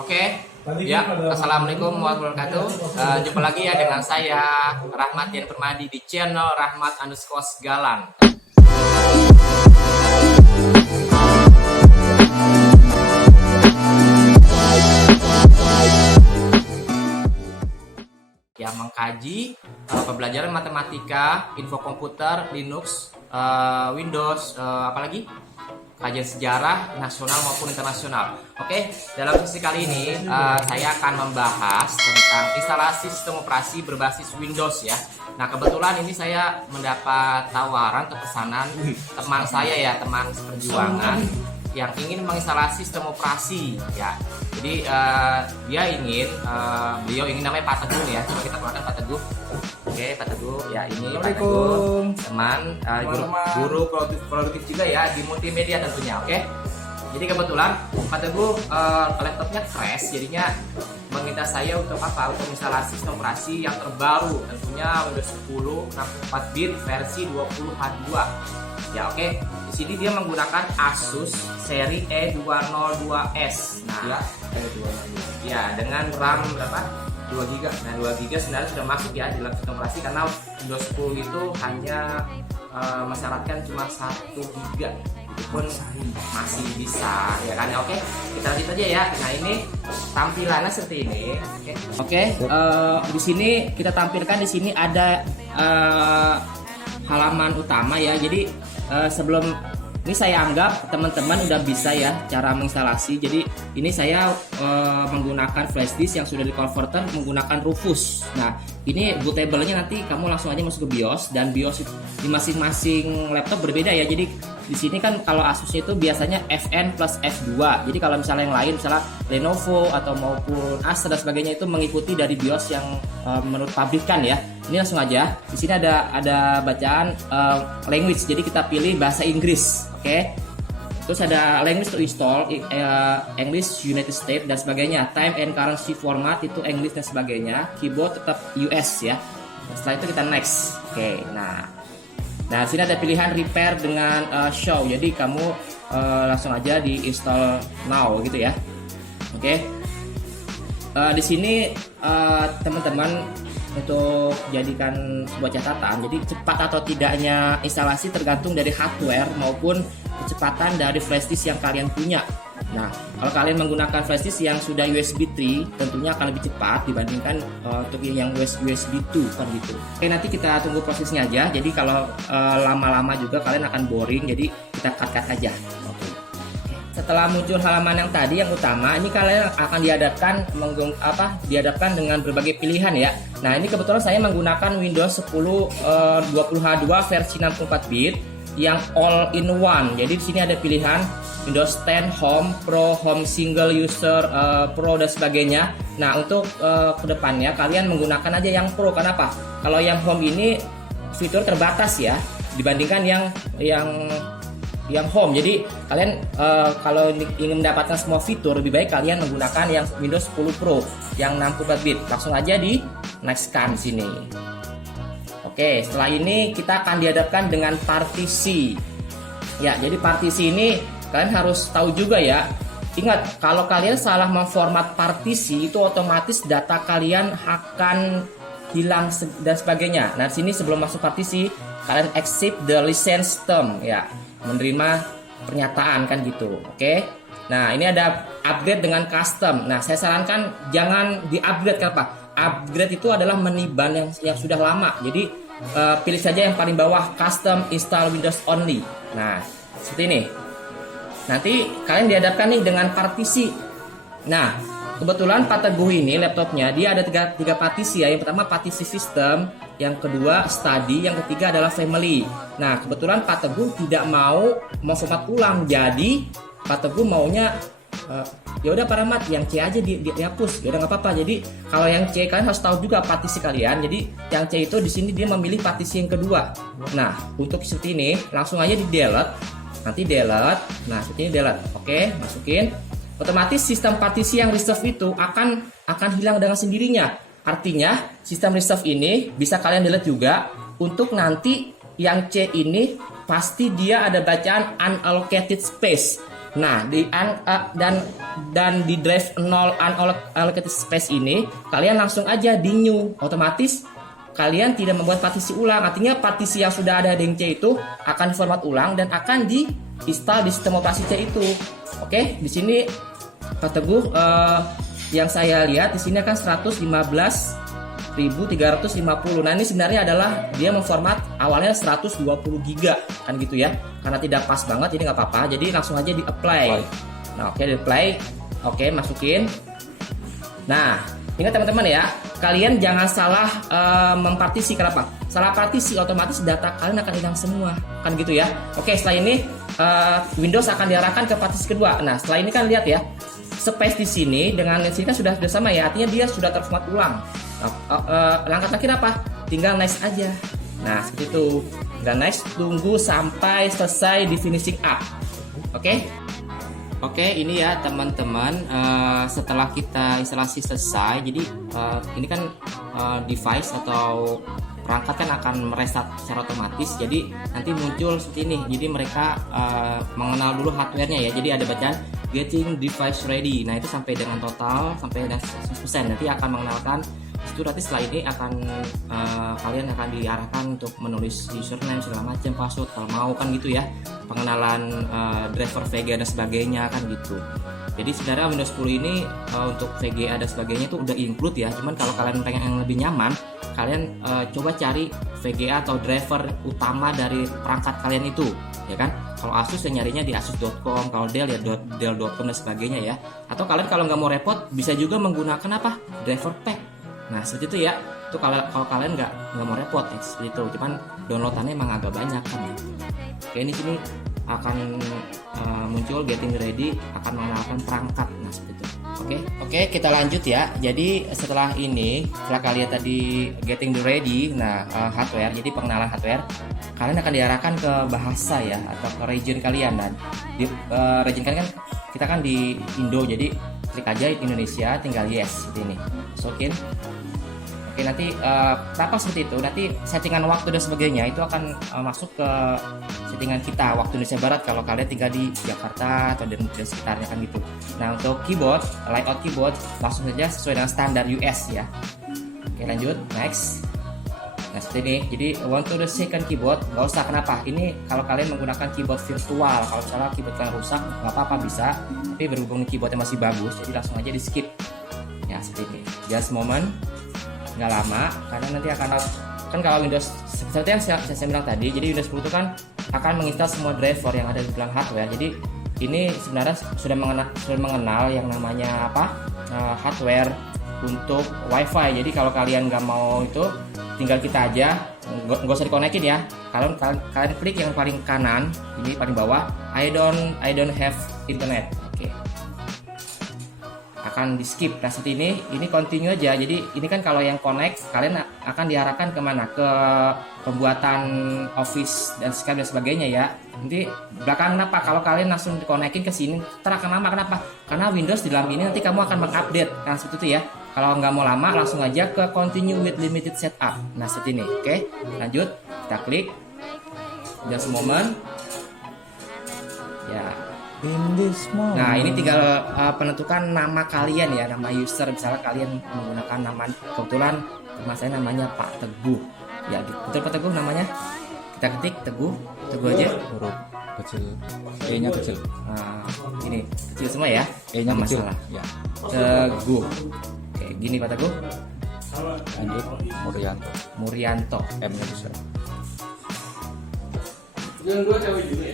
Oke, ya, assalamualaikum warahmatullahi wabarakatuh. Jumpa lagi ya dengan saya Rahmat Dian Permadi di channel Rahmat_Galang. Yang mengkaji pembelajaran matematika, info komputer, Linux, Windows, apalagi kajian sejarah nasional maupun internasional. Oke, dalam sesi kali ini saya akan membahas tentang instalasi sistem operasi berbasis Windows ya. Nah, kebetulan ini saya mendapat tawaran atau pesanan teman saya ya, teman seperjuangan yang ingin menginstalasi sistem operasi ya. Jadi beliau ingin namanya Pak Teguh ya. Coba kita kenalkan Pak Teguh. Oke, Pak Teguh ya, ini Pak Teguh, teman guru produktif juga ya di multimedia tentunya. Oke, jadi kebetulan Pak Teguh laptopnya crash, jadinya meminta saya untuk apa? Untuk instalasi sistem operasi yang terbaru, tentunya Windows 10 64 bit versi 20H2. Ya oke, di sini dia menggunakan Asus seri E202S. Nah, ya dengan RAM berapa? 2 GB. Nah, 2 GB sebenarnya sudah masuk ya di dalam sistem operasi, karena Windows 10 itu hanya mensyaratkan cuma 1 GB. Itu pun masih bisa ya kan. Oke, kita lanjut aja ya. Nah, ini tampilannya seperti ini. Oke, di sini kita tampilkan, di sini ada halaman utama ya. Jadi sebelum ini saya anggap teman-teman udah bisa ya cara menginstalasi. Jadi ini saya menggunakan flash disk yang sudah di-converter menggunakan Rufus. Nah, ini bootable-nya nanti kamu langsung aja masuk ke BIOS, dan BIOS di masing-masing laptop berbeda ya. Jadi di sini kan kalau Asusnya itu biasanya FN plus F2. Jadi kalau misalnya yang lain, misalnya Lenovo atau maupun Acer dan sebagainya, itu mengikuti dari BIOS yang menurut pabrikan ya. Ini langsung aja. Di sini ada bacaan language. Jadi kita pilih bahasa Inggris. Oke. Terus ada language to install, English United States dan sebagainya. Time and currency format itu English dan sebagainya. Keyboard tetap US ya. Setelah itu kita next. Oke. Nah, sini ada pilihan repair dengan show. Jadi kamu langsung aja di install now gitu ya. Oke. Di sini teman-teman untuk jadikan sebuah catatan. Jadi cepat atau tidaknya instalasi tergantung dari hardware maupun kecepatan dari flash disk yang kalian punya. Nah, kalau kalian menggunakan flash disk yang sudah USB 3, tentunya akan lebih cepat dibandingkan untuk yang USB 2 kan gitu. Oke, nanti kita tunggu prosesnya aja. Jadi kalau lama-lama juga kalian akan boring, jadi kita cut aja. Oke. Setelah muncul halaman yang tadi yang utama, ini kalian akan dihadapkan dengan berbagai pilihan ya. Nah, ini kebetulan saya menggunakan Windows 10 20H2 versi 64 bit yang all in one. Jadi di sini ada pilihan Windows 10 Home, Pro, Home Single User, Pro dan sebagainya. Nah, untuk kedepannya kalian menggunakan aja yang Pro. Kenapa? Kalau yang Home ini fitur terbatas ya dibandingkan yang Home. Jadi kalian kalau ingin mendapatkan semua fitur, lebih baik kalian menggunakan yang Windows 10 Pro yang 64 bit. Langsung aja di next kan sini. Oke, setelah ini kita akan dihadapkan dengan partisi. Ya, jadi partisi ini kalian harus tahu juga ya. Ingat, kalau kalian salah memformat partisi, itu otomatis data kalian akan hilang dan sebagainya. Nah, sini sebelum masuk partisi, kalian accept the license term ya, menerima pernyataan kan gitu. Oke. Nah, ini ada upgrade dengan custom. Nah, saya sarankan jangan di-upgrade. Kenapa? Upgrade itu adalah meniban yang sudah lama. Jadi pilih saja yang paling bawah, custom install Windows only. Nah, seperti ini. Nanti kalian dihadapkan nih dengan partisi. Nah, kebetulan Pak Teguh ini laptopnya dia ada tiga partisi ya. Yang pertama partisi sistem, yang kedua study, yang ketiga adalah family. Nah, kebetulan Pak Teguh tidak mau format ulang, jadi Pak Teguh maunya ya udah Pak Rahmat, yang C aja dihapus. Ya udah nggak apa-apa. Jadi kalau yang C kalian harus tahu juga partisi kalian. Jadi yang C itu di sini dia memilih partisi yang kedua. Nah, untuk seperti ini langsung aja di delete. Nanti delete. Nah, seperti ini delete. Oke, masukin. Otomatis sistem partisi yang reserve itu akan hilang dengan sendirinya. Artinya sistem reserve ini bisa kalian delete juga. Untuk nanti yang C ini pasti dia ada bacaan unallocated space. Nah, dan di drive 0 unallocated space ini kalian langsung aja di new, otomatis kalian tidak membuat partisi ulang. Artinya partisi yang sudah ada di C itu akan format ulang dan akan diinstal di sistem operasi C itu. Oke, di sini Pak Teguh yang saya lihat di sini kan 115.350. Nah, ini sebenarnya adalah dia memformat awalnya 120 GB kan gitu ya. Karena tidak pas banget jadi nggak apa-apa. Jadi langsung aja di apply. Nah, oke, di apply. Oke, masukin. Nah, ingat teman-teman ya, kalian jangan salah mempartisi. Kenapa? Salah partisi otomatis data kalian akan hilang semua, kan gitu ya. Oke, setelah ini Windows akan diarahkan ke partisi kedua. Nah, setelah ini kan lihat ya, space di sini dengan di sini kan sudah sama ya, artinya dia sudah terformat ulang. Nah, langkah terakhir apa? Tinggal next aja. Nah, seperti itu. Dan next, tunggu sampai selesai di finishing up. Oke? Oke, ini ya teman-teman, setelah kita instalasi selesai, jadi ini kan device atau perangkat kan akan merestart secara otomatis, jadi nanti muncul seperti ini. Jadi mereka mengenal dulu hardware-nya ya, jadi ada bacaan getting device ready. Nah, itu sampai dengan total, sampai dengan 100%, nanti akan mengenalkan itu. Nanti setelah ini akan kalian akan diarahkan untuk menulis username segala macam, password kalau mau kan gitu ya, pengenalan driver VGA dan sebagainya kan gitu. Jadi sebenarnya Windows 10 ini untuk VGA dan sebagainya itu udah include ya, cuman kalau kalian pengen yang lebih nyaman, kalian coba cari VGA atau driver utama dari perangkat kalian itu ya kan. Kalau Asus ya nyarinya di asus.com, kalau Dell ya dell.com dan sebagainya ya. Atau kalian kalau nggak mau repot bisa juga menggunakan apa, driver pack. Nah, seperti itu ya. Itu kalau kalian nggak mau repot ya, seperti itu. Cuman downloadannya emang agak banyak kan ya. Oke, ini sini akan muncul getting ready, akan mengenalkan perangkat. Nah, seperti itu. Oke, kita lanjut ya. Jadi setelah ini, setelah kalian tadi getting ready, nah hardware, jadi pengenalan hardware, kalian akan diarahkan ke bahasa ya, atau ke region kalian. Dan di region kalian kan kita kan di Indo, jadi klik aja Indonesia, tinggal yes seperti ini, masukin. Oke, nanti kenapa seperti itu? Nanti settingan waktu dan sebagainya itu akan masuk ke settingan kita waktu Indonesia Barat kalau kalian tinggal di Jakarta atau di sekitarnya kan gitu. Nah, untuk keyboard, layout keyboard langsung saja sesuai dengan standar US ya. Oke, lanjut, next. Nah, seperti ini. Jadi want to the second keyboard, nggak usah. Kenapa? Ini kalau kalian menggunakan keyboard virtual, kalau misalnya keyboard kalian rusak nggak apa-apa bisa. Tapi berhubung keyboardnya masih bagus, jadi langsung aja di skip. Ya, seperti ini. Just moment. Nggak lama, karena nanti akan kan kalau Windows seperti yang saya bilang tadi, jadi Windows 10 itu kan akan menginstal semua driver yang ada di dalam hardware. Jadi ini sebenarnya sudah mengenal yang namanya apa, hardware untuk WiFi. Jadi kalau kalian nggak mau itu, tinggal kita aja, nggak usah dikonekin ya. Kalian klik yang paling kanan, ini paling bawah, I don't have internet. Oke. Akan di skip. Nah, seperti ini continue aja. Jadi ini kan kalau yang connect, kalian akan diarahkan kemana, ke pembuatan Office dan Skype dan sebagainya ya. Nanti belakang kenapa kalau kalian langsung dikonekin ke sini terlalu lama, kenapa? Karena Windows di dalam ini nanti kamu akan mengupdate kan, seperti itu ya. Kalau nggak mau lama, langsung aja ke continue with limited setup. Nah, seperti ini. Oke, lanjut, kita klik just moment ya. Nah, ini tinggal penentukan nama kalian ya, nama user. Misalnya kalian menggunakan nama, kebetulan nama saya namanya Pak Teguh ya, betul Pak Teguh namanya. Kita ketik Teguh aja, huruf kecil, E-nya kecil. Nah, ini kecil semua ya, E-nya kecil ya. Teguh. Oke, gini Pak Teguh. Lanjut, Murianto, M-nya besar.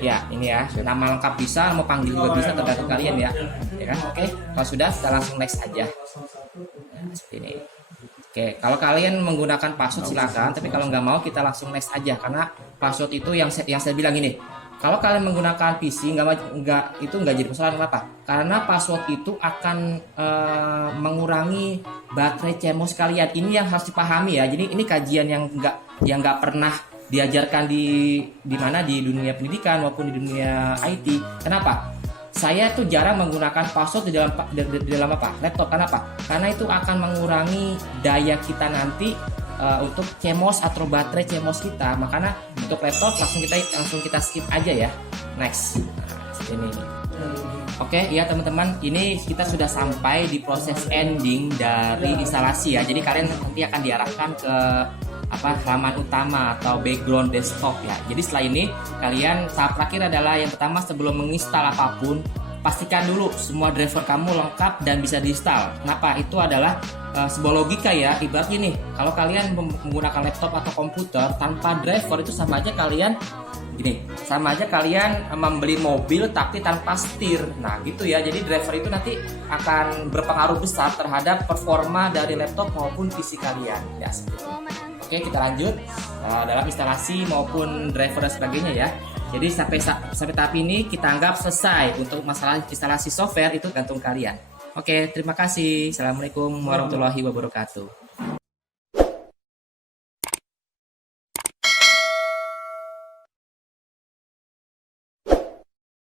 Ya, ini ya, nama lengkap bisa, mau panggil juga bisa, tergantung kalian ya. Ya kan? Oke, kalau sudah kita langsung next aja. Seperti ini. Oke, kalau kalian menggunakan password silakan, tapi kalau nggak mau kita langsung next aja, karena password itu yang saya bilang ini. Kalau kalian menggunakan PC nggak jadi persoalan. Kenapa? Karena password itu akan mengurangi baterai CMOS kalian. Ini yang harus dipahami ya. Jadi ini kajian yang nggak pernah diajarkan di mana, di dunia pendidikan maupun di dunia IT. Kenapa? Saya tuh jarang menggunakan password di dalam apa? Laptop. Kenapa? Karena itu akan mengurangi daya kita nanti untuk CMOS atau baterai CMOS kita. Makanya untuk laptop langsung kita skip aja ya. Next. Nah, ini. Oke, ya teman-teman, ini kita sudah sampai di proses ending dari instalasi ya. Jadi kalian nanti akan diarahkan ke halaman utama atau background desktop ya. Jadi setelah ini kalian tahap terakhir adalah yang pertama, sebelum menginstal apapun, pastikan dulu semua driver kamu lengkap dan bisa diinstal. Kenapa? Itu adalah sebuah logika ya. Ibaratnya nih, kalau kalian menggunakan laptop atau komputer tanpa driver itu sama aja kalian membeli mobil tapi tanpa setir. Nah gitu ya, jadi driver itu nanti akan berpengaruh besar terhadap performa dari laptop maupun PC kalian ya. Oke, kita lanjut dalam instalasi maupun driver dan sebagainya ya. Jadi sampai tahap ini kita anggap selesai. Untuk masalah instalasi software itu gantung kalian. Oke, terima kasih. Assalamualaikum warahmatullahi wabarakatuh.